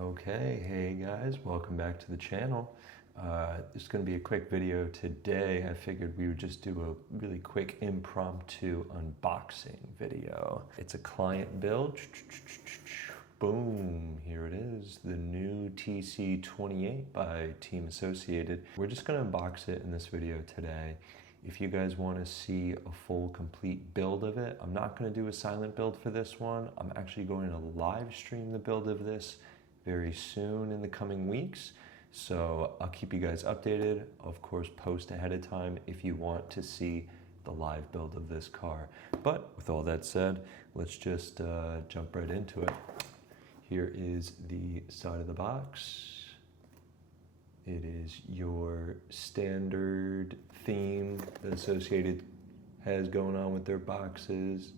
Okay, hey guys, welcome back to the channel. This is going to be a quick video today. I figured we would just do a really quick impromptu unboxing video. It's a client build. Boom, here it is, the new TC28 by Team Associated. We're just going to unbox it in this video today. If you guys want to see a full complete build of it, I'm not going to do a silent build for this one. I'm actually going to live stream the build of this very soon in the coming weeks. So I'll keep you guys updated. Of course, post ahead of time if you want to see the live build of this car. But with all that said, let's just jump right into it. Here is the side of the box. It is your standard theme that Associated has going on with their boxes.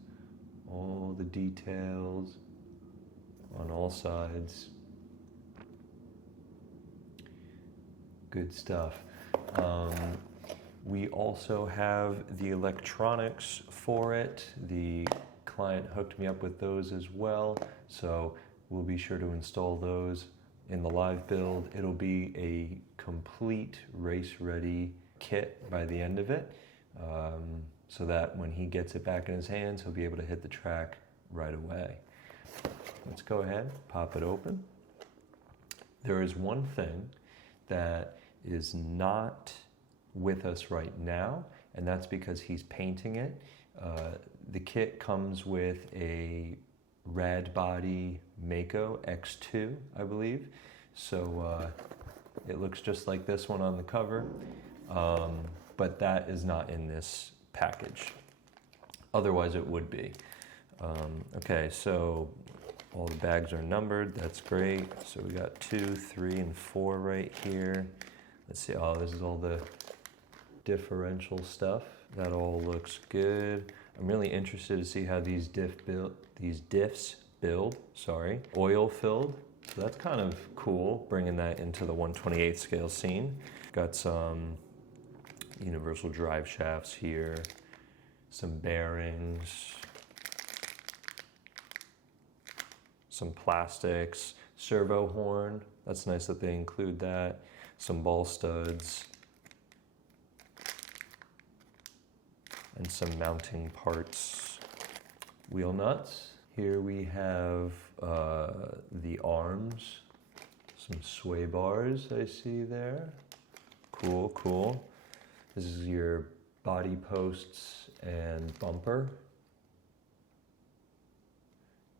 All the details on all sides. Good stuff. We also have the electronics for it. The client hooked me up with those as well, so we'll be sure to install those in the live build. It'll be a complete race-ready kit by the end of it, so that when he gets it back in his hands, he'll be able to hit the track right away. Let's go ahead, pop it open. There is one thing that is not with us right now, and that's because he's painting it. The kit comes with a Rad Body Mako X2, I believe. So it looks just like this one on the cover, but that is not in this package. Otherwise it would be. Okay, so all the bags are numbered, that's great. So we got 2, 3, and 4 right here. Let's see, oh, this is all the differential stuff. That all looks good. I'm really interested to see how these diffs build, oil filled. So that's kind of cool, bringing that into the 1/28 scale scene. Got some universal drive shafts here, some bearings, some plastics, servo horn. That's nice that they include that. Some ball studs, and some mounting parts. Wheel nuts. Here we have the arms, some sway bars I see there. Cool, cool. This is your body posts and bumper.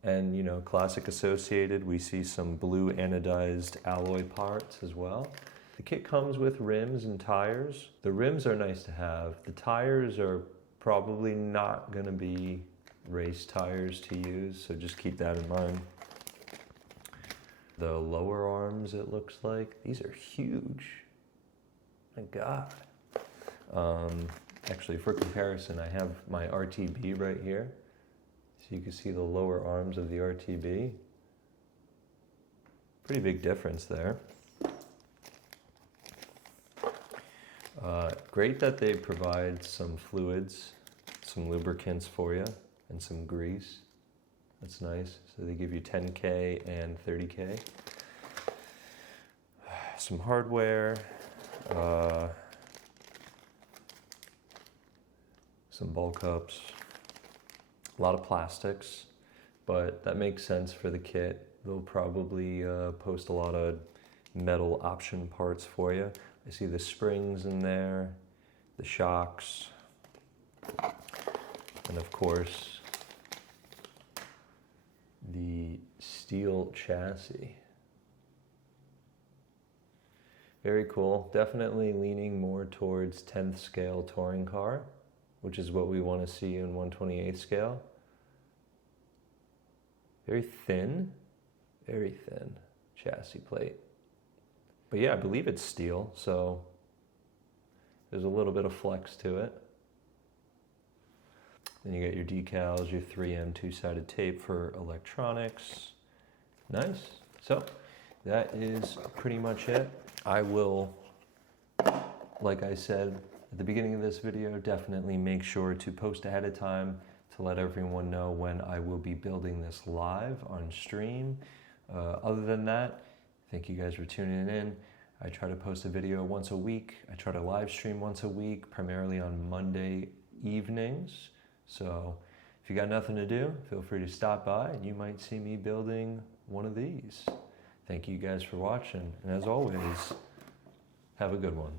And, you know, classic Associated, we see some blue anodized alloy parts as well. The kit comes with rims and tires. The rims are nice to have. The tires are probably not going to be race tires to use, so just keep that in mind. The lower arms, it looks like, these are huge. My God. Actually, for comparison, I have my RTB right here. So you can see the lower arms of the RTB. Pretty big difference there. Great that they provide some fluids, some lubricants for you, and some grease. That's nice. So they give you 10K and 30K. Some hardware, some ball cups, a lot of plastics, but that makes sense for the kit. They'll probably post a lot of metal option parts for you. I see the springs in there, the shocks, and of course, the steel chassis. Very cool. Definitely leaning more towards 10th scale touring car, which is what we want to see in 1/28 scale. Very thin chassis plate. But yeah, I believe it's steel, so there's a little bit of flex to it. Then you got your decals, your 3M two-sided tape for electronics. Nice. So that is pretty much it. I will, like I said at the beginning of this video, definitely make sure to post ahead of time to let everyone know when I will be building this live on stream. Other than that, Thank you guys for tuning in. I try to post a video once a week. I try to live stream once a week, primarily on Monday evenings. So if you got nothing to do, feel free to stop by and you might see me building one of these. Thank you guys for watching, and as always, have a good one.